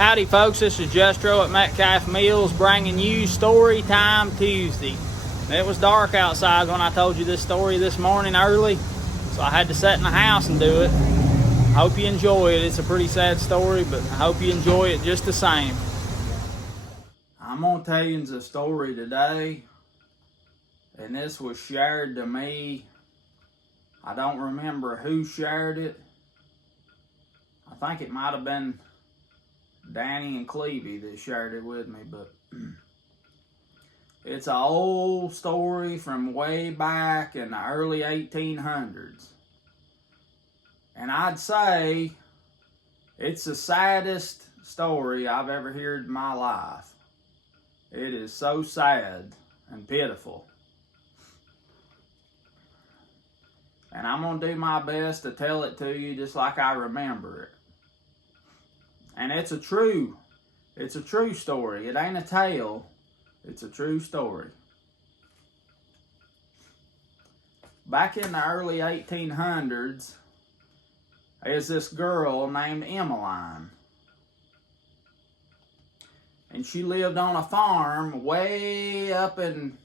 Howdy folks, this is Justro at Metcalf Mills bringing you Story Time Tuesday. It was dark outside when I told you this story this morning early, so I had to sit in the house and do it. Hope you enjoy it. It's a pretty sad story, but I hope you enjoy it just the same. I'm going to tell you a story today, and this was shared to me. I don't remember who shared it. I think it might have been Danny and Clevie that shared it with me, but it's an old story from way back in the early 1800s. And I'd say it's the saddest story I've ever heard in my life. It is so sad and pitiful. And I'm going to do my best to tell it to you just like I remember it. And it's a true story. It ain't a tale. It's a true story. Back in the early 1800s, there's this girl named Emeline. And she lived on a farm way up in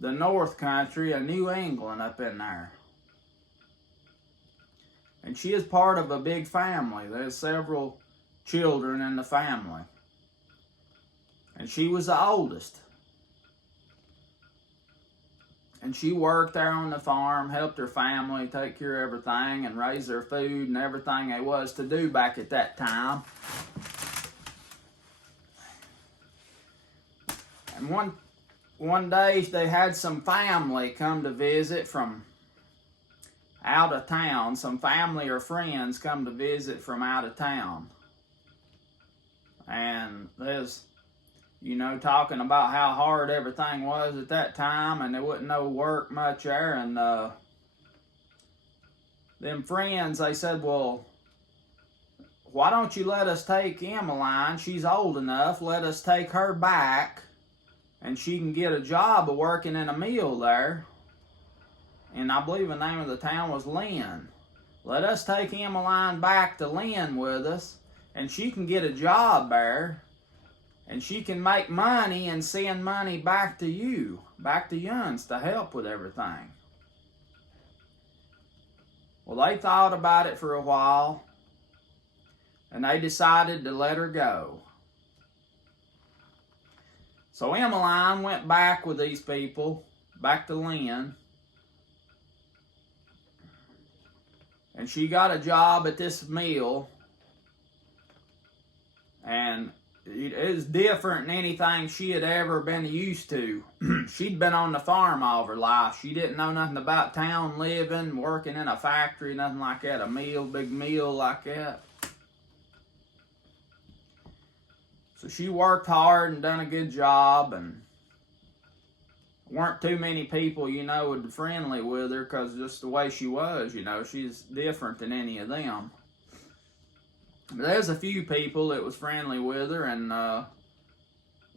the North Country of New England up in there. And she is part of a big family. There's several children in the family. And she was the oldest. And she worked there on the farm, helped her family take care of everything and raise their food and everything there was to do back at that time. And one day they had some family come to visit from out of town. Some family or friends come to visit from out of town. And there's, talking about how hard everything was at that time, and there wasn't no work much there. And them friends, they said, well, why don't you let us take Emeline? She's old enough. Let us take her back, and she can get a job of working in a mill there. And I believe the name of the town was Lynn. Let us take Emeline back to Lynn with us, and she can get a job there, and she can make money and send money back to you, back to Yuns to help with everything. Well, they thought about it for a while, and they decided to let her go. So Emeline went back with these people, back to Lynn, and she got a job at this mill. And it was different than anything she had ever been used to. She'd been on the farm all her life. She didn't know nothing about town living, working in a factory, nothing like that, a mill, big mill like that. So she worked hard and done a good job, and weren't too many people, would be friendly with her because just the way she was, she's different than any of them. But there's a few people that was friendly with her, and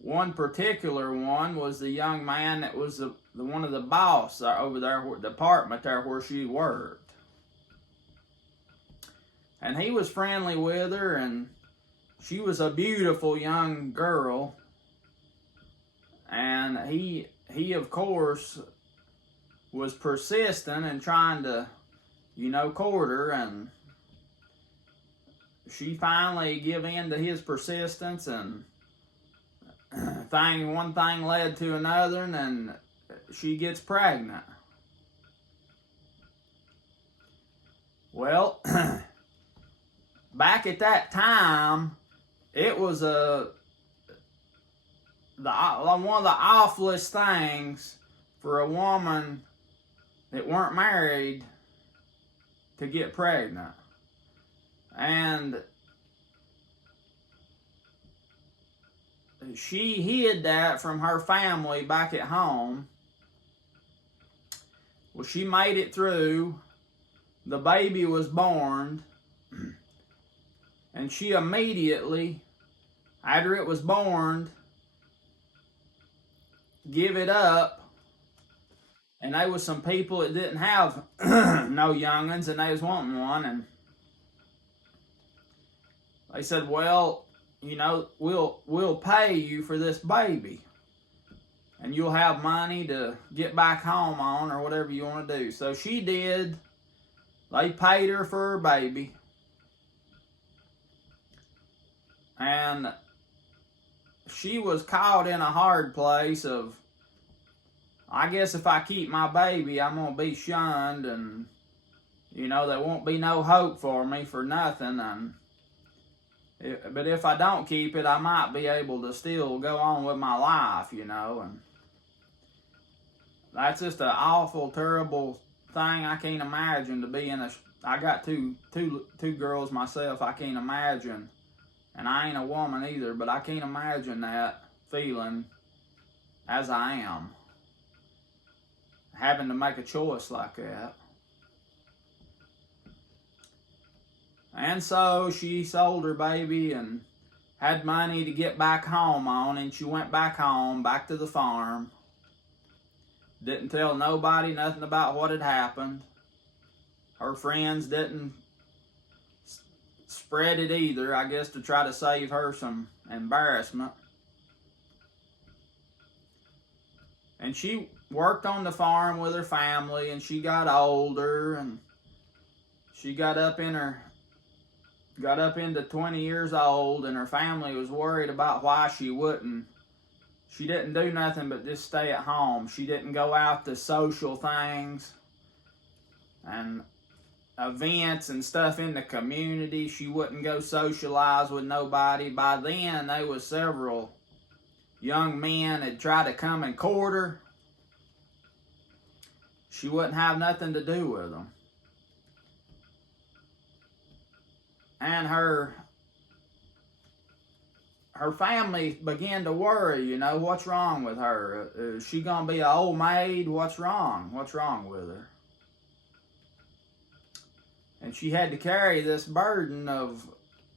one particular one was the young man that was the one of the boss over there, the department there where she worked. And he was friendly with her, and she was a beautiful young girl. And he of course was persistent in trying to, court her, and she finally gave in to his persistence, and one thing led to another, and then she gets pregnant. Well, back at that time, it was one of the awfulest things for a woman that weren't married to get pregnant. And she hid that from her family back at home. Well, she made it through. The baby was born. And she immediately, after it was born, give it up. And there was some people that didn't have no young'uns, and they was wanting one, and they said, well, you know, we'll pay you for this baby. And you'll have money to get back home on or whatever you want to do. So she did. They paid her for her baby. And she was caught in a hard place of, I guess if I keep my baby, I'm going to be shunned, and, you know, there won't be no hope for me for nothing. But if I don't keep it, I might be able to still go on with my life, you know. And that's just an awful, terrible thing. I can't imagine to be in a. I got two girls myself. I can't imagine, and I ain't a woman either. But I can't imagine that feeling as I am, having to make a choice like that. And so she sold her baby and had money to get back home on, and she went back home, back to the farm. Didn't tell nobody nothing about what had happened. Her friends didn't spread it either, I guess to try to save her some embarrassment. And she worked on the farm with her family, and she got older, and she got up into 20 years old, and her family was worried about why she wouldn't. She didn't do nothing but just stay at home. She didn't go out to social things and events and stuff in the community. She wouldn't go socialize with nobody. By then, there was several young men had tried to come and court her. She wouldn't have nothing to do with them. And her family began to worry, you know, what's wrong with her? Is she going to be an old maid? What's wrong? What's wrong with her? And she had to carry this burden of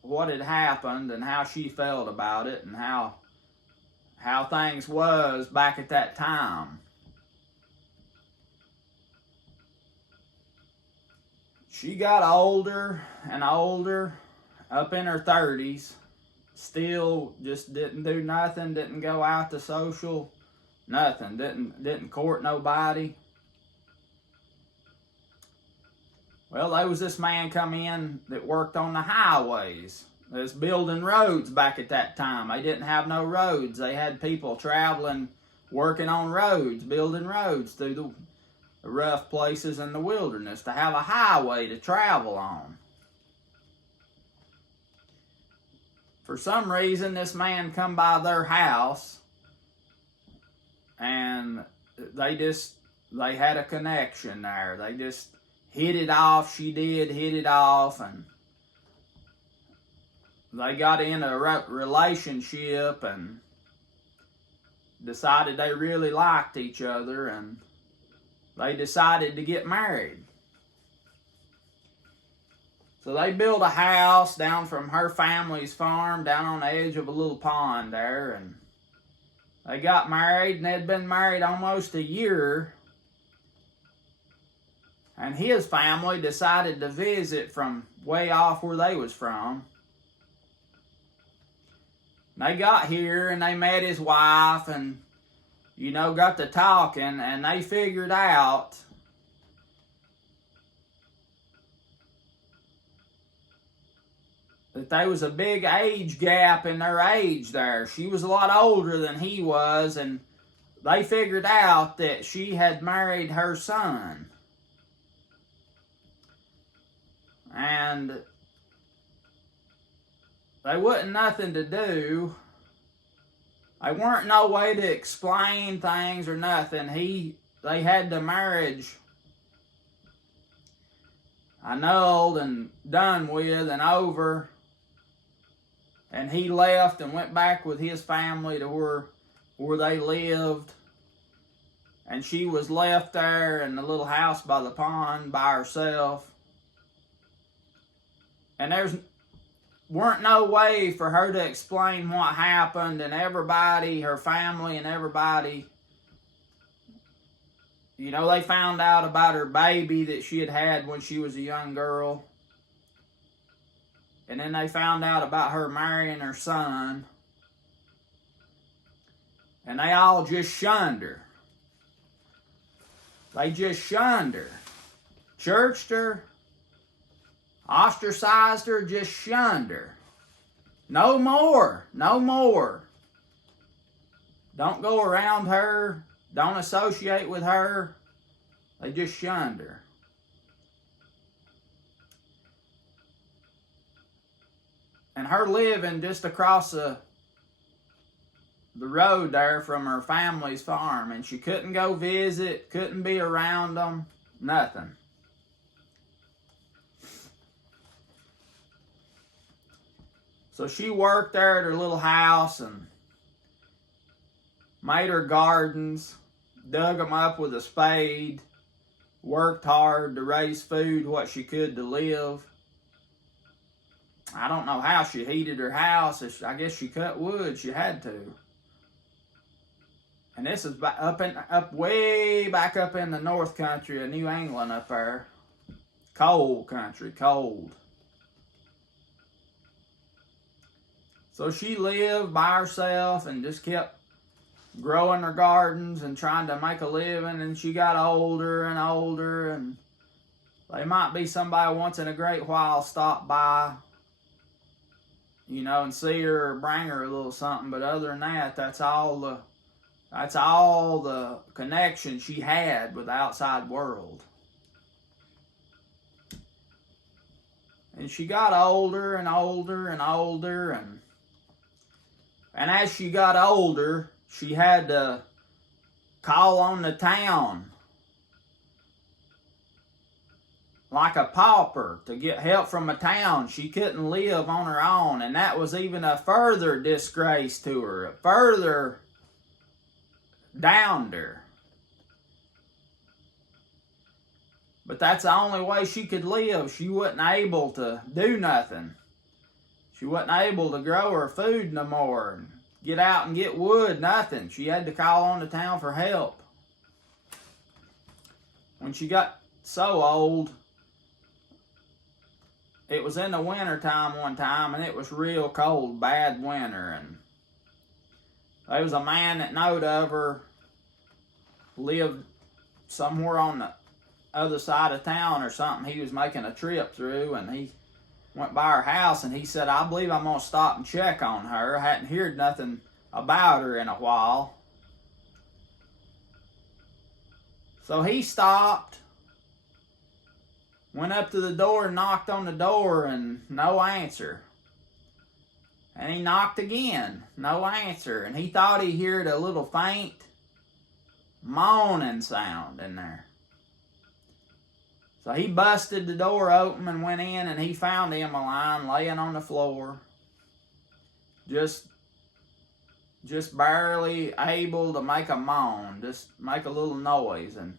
what had happened and how she felt about it and how things was back at that time. She got older and older, up in her 30s. Still just didn't do nothing, didn't go out to social, nothing, didn't court nobody. Well, there was this man come in that worked on the highways. They was building roads back at that time. They didn't have no roads. They had people traveling, working on roads, building roads through the rough places in the wilderness to have a highway to travel on. For some reason, this man come by their house, and they had a connection there. They just hit it off. She did hit it off, and they got in a relationship and decided they really liked each other, and they decided to get married. So they built a house down from her family's farm down on the edge of a little pond there, and they got married, and they'd been married almost a year. And his family decided to visit from way off where they was from. They got here and they met his wife and, you know, got to talking, and they figured out that there was a big age gap in their age there. She was a lot older than he was, and they figured out that she had married her son. And they wasn't nothing to do. There weren't no way to explain things or nothing. They had the marriage annulled and done with and over. And he left and went back with his family to where they lived. And she was left there in the little house by the pond by herself. And weren't no way for her to explain what happened, and everybody, her family and everybody, you know, they found out about her baby that she had had when she was a young girl. And then they found out about her marrying her son. And they all just shunned her. They just shunned her. Churched her. Ostracized her. Just shunned her. No more. No more. Don't go around her. Don't associate with her. They just shunned her. And her living just across the road there from her family's farm. And she couldn't go visit, couldn't be around them, nothing. So she worked there at her little house and made her gardens, dug them up with a spade, worked hard to raise food, what she could to live. I don't know how she heated her house. I guess she cut wood. She had to. And this is way back up in the North Country of New England up there. Cold country, cold. So she lived by herself and just kept growing her gardens and trying to make a living. And she got older and older. And they might be somebody once in a great while stop by, you know, and see her or bring her a little something. But other than that, that's all the connection she had with the outside world. And she got older and older and older, and as she got older, she had to call on the town like a pauper to get help from a town. She couldn't live on her own, and that was even a further disgrace to her, a further downed her. But that's the only way she could live. She wasn't able to do nothing. She wasn't able to grow her food no more and get out and get wood, nothing. She had to call on the town for help. When she got so old, it was in the winter time one time, and it was real cold, bad winter, and there was a man that knowed of her, lived somewhere on the other side of town or something. He was making a trip through, and he went by her house, and he said, I believe I'm going to stop and check on her. I hadn't heard nothing about her in a while. So he stopped, went up to the door and knocked on the door, and no answer. And he knocked again, no answer. And he thought he heard a little faint moaning sound in there. So he busted the door open and went in, and he found Emeline laying on the floor, just barely able to make a moan, just make a little noise. And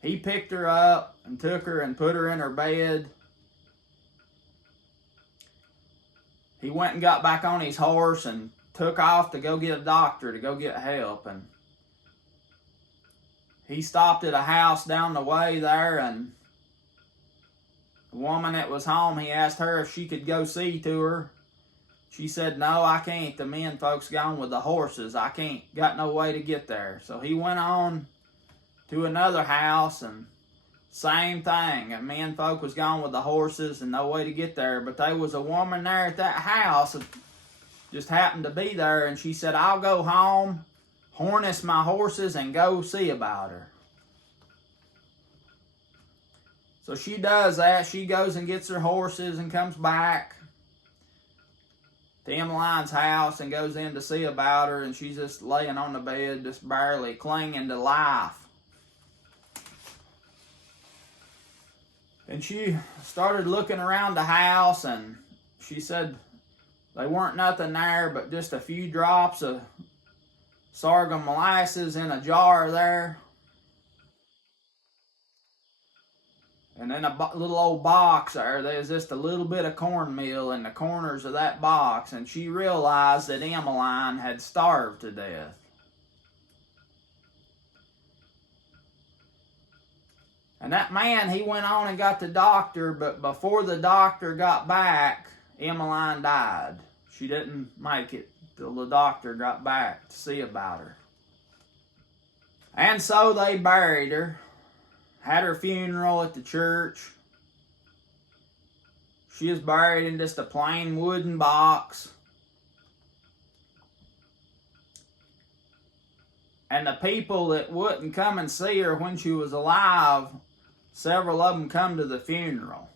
he picked her up and took her and put her in her bed. He went and got back on his horse and took off to go get a doctor, to go get help. And he stopped at a house down the way there, and the woman that was home, he asked her if she could go see to her. She said, no, I can't. The men folks gone with the horses. I can't. Got no way to get there. So he went on to another house, and same thing. The men folk was gone with the horses and no way to get there. But there was a woman there at that house that just happened to be there, and she said, I'll go home, harness my horses, and go see about her. So she does that. She goes and gets her horses and comes back to Emeline's house and goes in to see about her, and she's just laying on the bed, just barely clinging to life. And she started looking around the house, and she said they weren't nothing there but just a few drops of sorghum molasses in a jar there. And then a little old box there. There's just a little bit of cornmeal in the corners of that box. And she realized that Emeline had starved to death. And that man, he went on and got the doctor, but before the doctor got back, Emeline died. She didn't make it till the doctor got back to see about her. And so they buried her, had her funeral at the church. She was buried in just a plain wooden box. And the people that wouldn't come and see her when she was alive, several of them come to the funeral.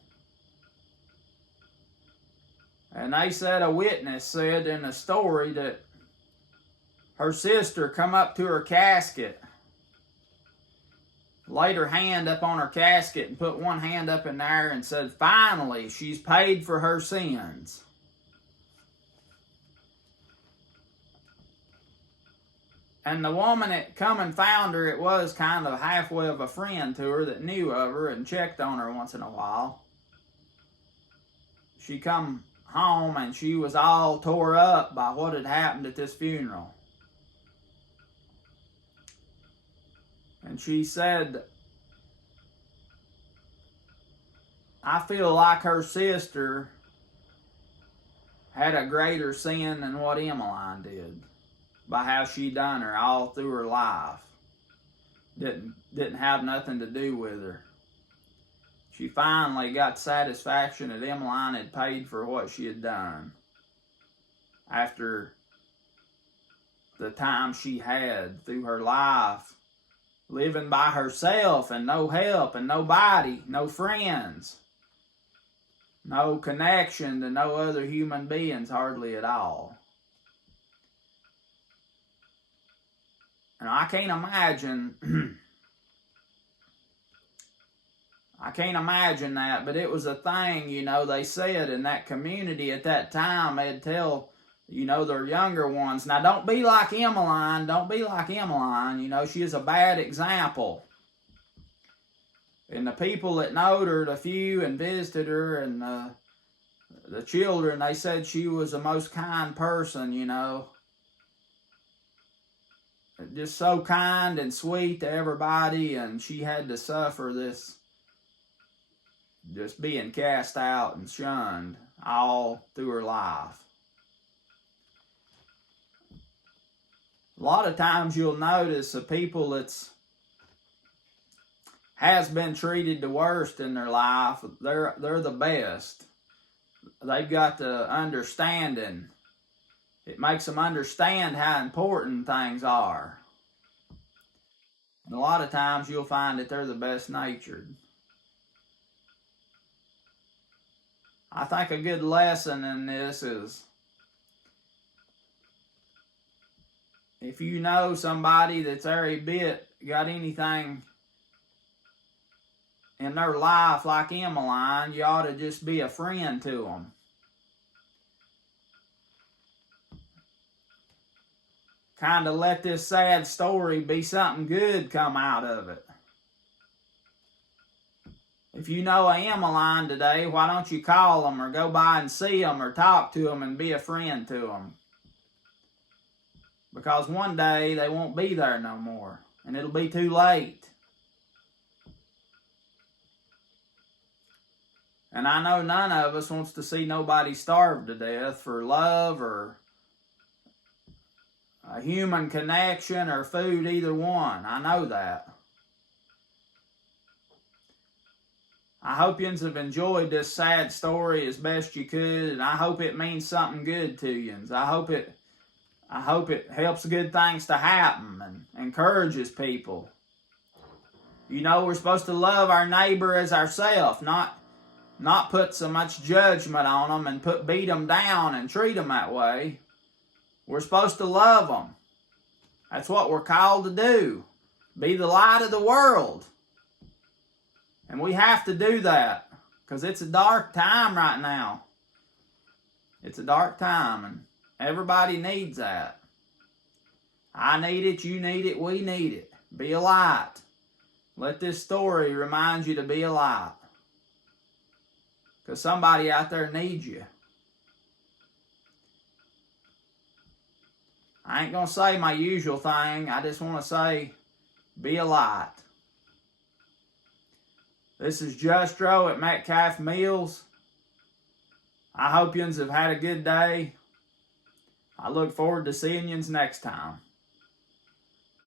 And they said, a witness said in a story that her sister come up to her casket, laid her hand up on her casket and put one hand up in there and said, finally, she's paid for her sins. And the woman that come and found her, it was kind of halfway of a friend to her that knew of her and checked on her once in a while. She come home and she was all tore up by what had happened at this funeral. And she said, I feel like her sister had a greater sin than what Emeline did by how she done her all through her life. Didn't have nothing to do with her. She finally got satisfaction that Emeline had paid for what she had done after the time she had through her life, living by herself and no help and nobody, no friends, no connection to no other human beings hardly at all. And I can't imagine that, but it was a thing, you know, they said in that community at that time, they'd tell, you know, their younger ones, now don't be like Emeline, you know, she is a bad example. And the people that knowed her, the few and visited her, and the children, they said she was the most kind person, you know. Just so kind and sweet to everybody, and she had to suffer this just being cast out and shunned all through her life. A lot of times you'll notice the people that's has been treated the worst in their life, they're the best. They've got the understanding. It makes them understand how important things are. And a lot of times you'll find that they're the best natured. I think a good lesson in this is if you know somebody that's every bit got anything in their life like Emeline, you ought to just be a friend to them. Kind of let this sad story be something good come out of it. If you know a Emeline today, why don't you call them or go by and see them or talk to them and be a friend to them? Because one day they won't be there no more, and it'll be too late. And I know none of us wants to see nobody starve to death for love or a human connection or food, either one. I know that. I hope you have enjoyed this sad story as best you could, and I hope it means something good to you. I hope it helps good things to happen and encourages people. You know, we're supposed to love our neighbor as ourselves, not put so much judgment on them and beat them down and treat them that way. We're supposed to love them. That's what we're called to do. Be the light of the world. And we have to do that because it's a dark time right now. It's a dark time and everybody needs that. I need it, you need it, we need it. Be a light. Let this story remind you to be a light. Because somebody out there needs you. I ain't going to say my usual thing. I just want to say, be a light. This is Justro at Metcalf Mills. I hope yous have had a good day. I look forward to seeing yous next time.